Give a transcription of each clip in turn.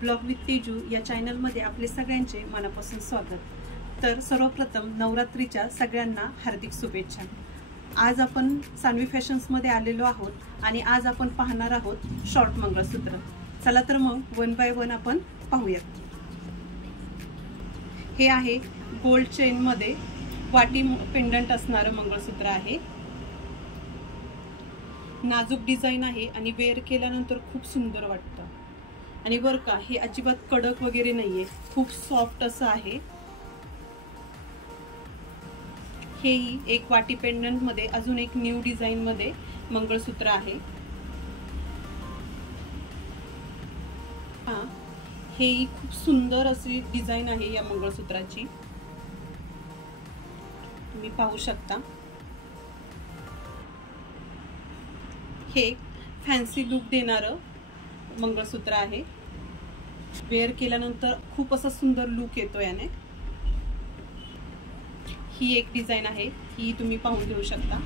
Blog with Teju या चॅनलमध्ये आपले सगळ्यांचे मनापासून स्वागत। तर सर्वप्रथम नवरात्रीच्या सगळ्यांना हार्दिक शुभेच्छा। आज आपण सानवी फॅशन्समध्ये आलेलो आहोत आणि आज आपण पाहणार आहोत शॉर्ट मंगळसूत्र। चला तर मग वन बाय वन आपण पाहूयात। हे आहे गोल्ड चेन मध्ये वाटी पेंडंट असणारं मंगळसूत्र आहे। नाजूक डिझाइन आहे आणि वेअर केल्यानंतर खूप सुंदर वाटतं। आणि बरं का, हे अजिबात कडक वगैरे नाहीये, खूप सॉफ्ट असं आहे। हेही एक वाटी पेंडंट मध्ये अजून एक न्यू डिझाइन मध्ये मंगळसूत्र आहे। हेही खूप सुंदर अशी डिझाइन आहे या मंगळसूत्राची, तुम्ही पाहू शकता। हे फॅन्सी लुक देणारं मंगळसूत्र आहे। वेअर केल्यानंतर खूप असा सुंदर लुक येतो याने। ही एक डिझाइन आहे, ही तुम्ही पाहून घेऊ शकता।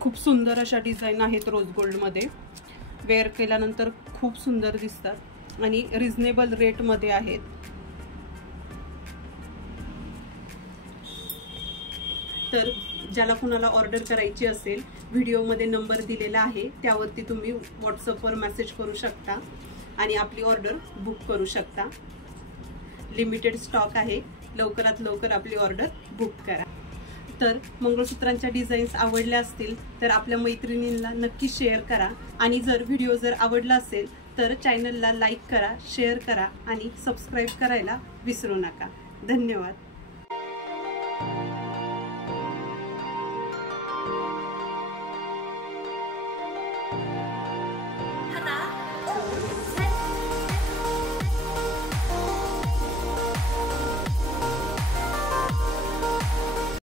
खूप सुंदर अशा डिझाइन आहेत रोज गोल्ड मध्ये। वेअर केल्यानंतर खूप सुंदर दिसतात आणि रिझनेबल रेट मध्ये आहेत। तर ज्याला कुणाला ऑर्डर करायची असेल, व्हिडिओमध्ये नंबर दिलेला आहे, त्यावरती तुम्ही व्हॉट्सअपवर मेसेज करू शकता आणि आपली ऑर्डर बुक करू शकता। लिमिटेड स्टॉक आहे, लवकरात लवकर आपली ऑर्डर बुक करा। तर मंगळसूत्रांच्या डिझाईन्स आवडल्या असतील तर आपल्या मैत्रिणींना नक्की शेअर करा आणि जर व्हिडिओ आवडला असेल तर चॅनलला लाईक करा, शेअर करा आणि सबस्क्राईब करायला विसरू नका। धन्यवाद।